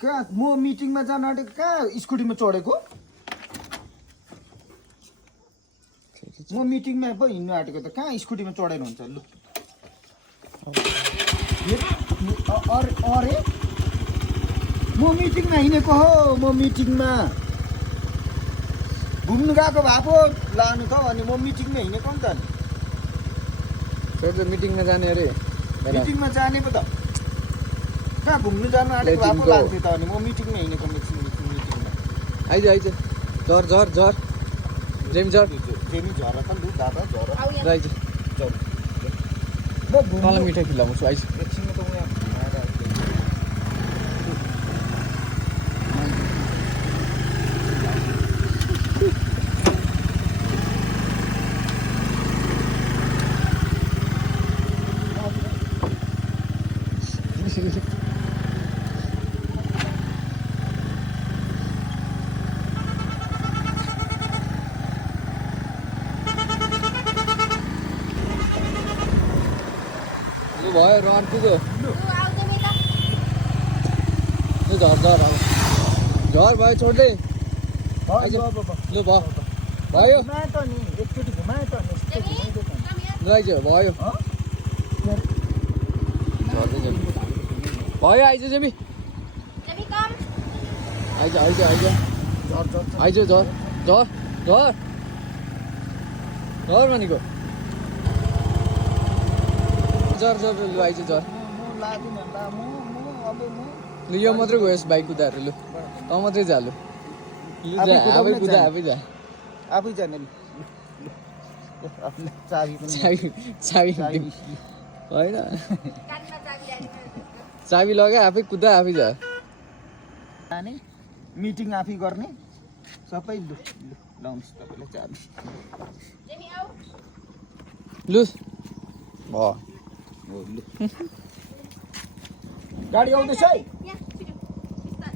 कहाँ म मिटिङमा जान आँटेको कहाँ स्कुटीमा चढेको म मिटिङमा पो हिँड्नु आँटेको त कहाँ स्कुटीमा चढेर हुन्छ लु अरे म मिटिङमा हिँडेको हो म मिटिङमा घुम्नु गएको भए पो लानु त अनि म मिटिङमा हिँडेको नि त सर मिटिङमा जाने अरे मिटिङमा जाने पो त कहाँ घुम्नु जानु आँटेको भए पो लाग्थ्यो त अनि म मिटिङमा हिँडेको मिटिङमा आइज आइज झर झर झर जेमी झर जेमी झर त लु दादा झर आइज झर म तँलाई मिठाई खिलाउँछु आइज एकछिनमा त उहाँ घुमाएर भयो रहन पुग्यो झर झर अब झर भयो छोड्दै लु भयो भयो घुमाए त नि एकचोटि घुमाए त नि ल आइज भयो भयो आइज जेमी आइज आइज आइज आइज झर झर झर झर भनेको झर झर लु आइज झर लु यो मात्रै गयो यस बाइक कुदाएर लु त मात्रै जा लु आफै कुदा आफै जा आफै जाने चाबी पनि चाबी होइन चाबी लगाए आफै कुदा आफै जा जाने मिटिङ आफै गर्ने सबै लु लाउनुहोस् तपाईँले चाबी लु भयो गाडी आउँदैछ है